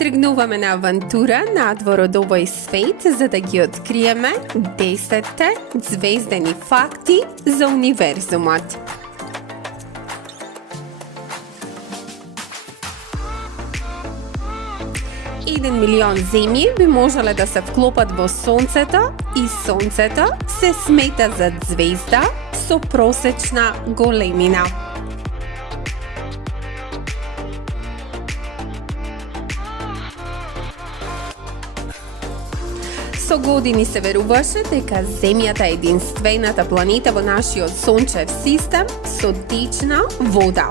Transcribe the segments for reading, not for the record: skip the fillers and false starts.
Тргнуваме на авантура надвор од овој свет за да ги откриеме 10 звездени факти за универзумот. 1 милион земји би можеле да се вклопат во Сонцето и Сонцето се смета за звезда со просечна големина. Со години се веруваше дека Земјата е единствената планета во нашиот сончев систем со течна вода.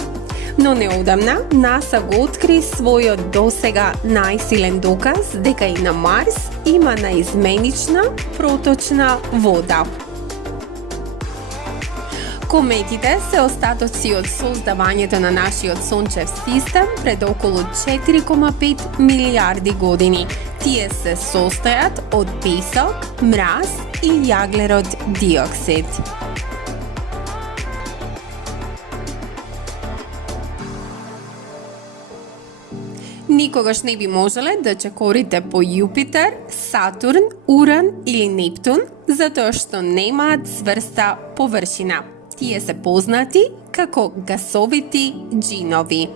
Но неодамна НАСА го откри својот досега најсилен доказ дека и на Марс има наизменична проточна вода. Кометите се остатоци од создавањето на нашиот сончев систем пред околу 4,5 милиарди години. Тие се состојат од песок, мраз и јаглерод диоксид. Никогаш не би можеле да чекорите по Јупитер, Сатурн, Уран или Нептун, затоа што немаат цврста површина. Тие се познати како гасовити џинови.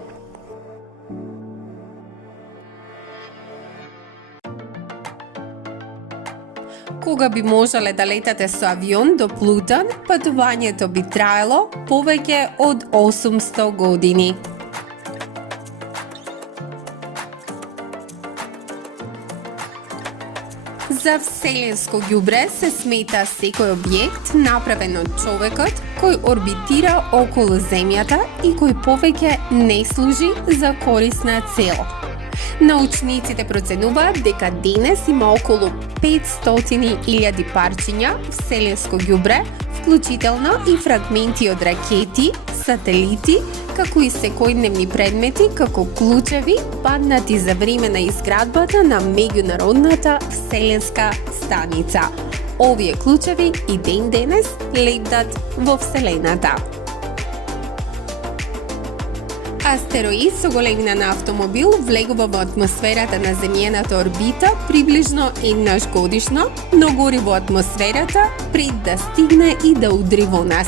Кога би можеле да летате со авион до Плутон, патувањето би траело повеќе од 800 години. За вселенско ѓубре се смета секој објект направен од човекот кој орбитира околу Земјата и кој повеќе не служи за корисна цел. Научниците проценуваат дека денес има околу 500.000 парчиња вселенско ѓубре, вклучително и фрагменти од ракети, сателити, како и секојдневни предмети, како клучеви, паднати за време на изградбата на меѓународната вселенска станица. Овие клучеви и ден денес лебдат во Вселената. Астероид со големина на автомобил влегува во атмосферата на земјената орбита приближно еднаш годишно, но гори во атмосферата пред да стигне и да удри во нас.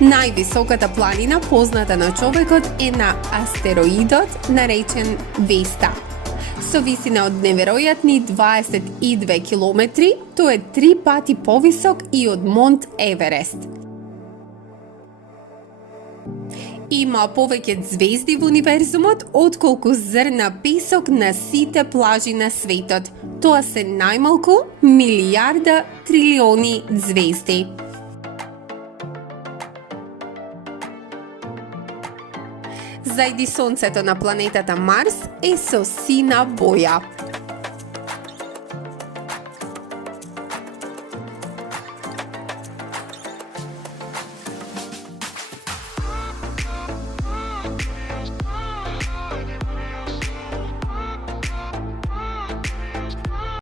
Највисоката планина позната на човекот е на астероидот наречен Веста. Со висина од неверојатни 22 километри, тој е 3 пати повисок и од Монт Еверест. Има повеќе звезди во универзумот отколку зрна песок на сите плажи на светот. Тоа се најмалку милијарда трилиони звезди. Зајди Сонцето на планетата Марс е со сина боја.